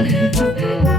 嗯。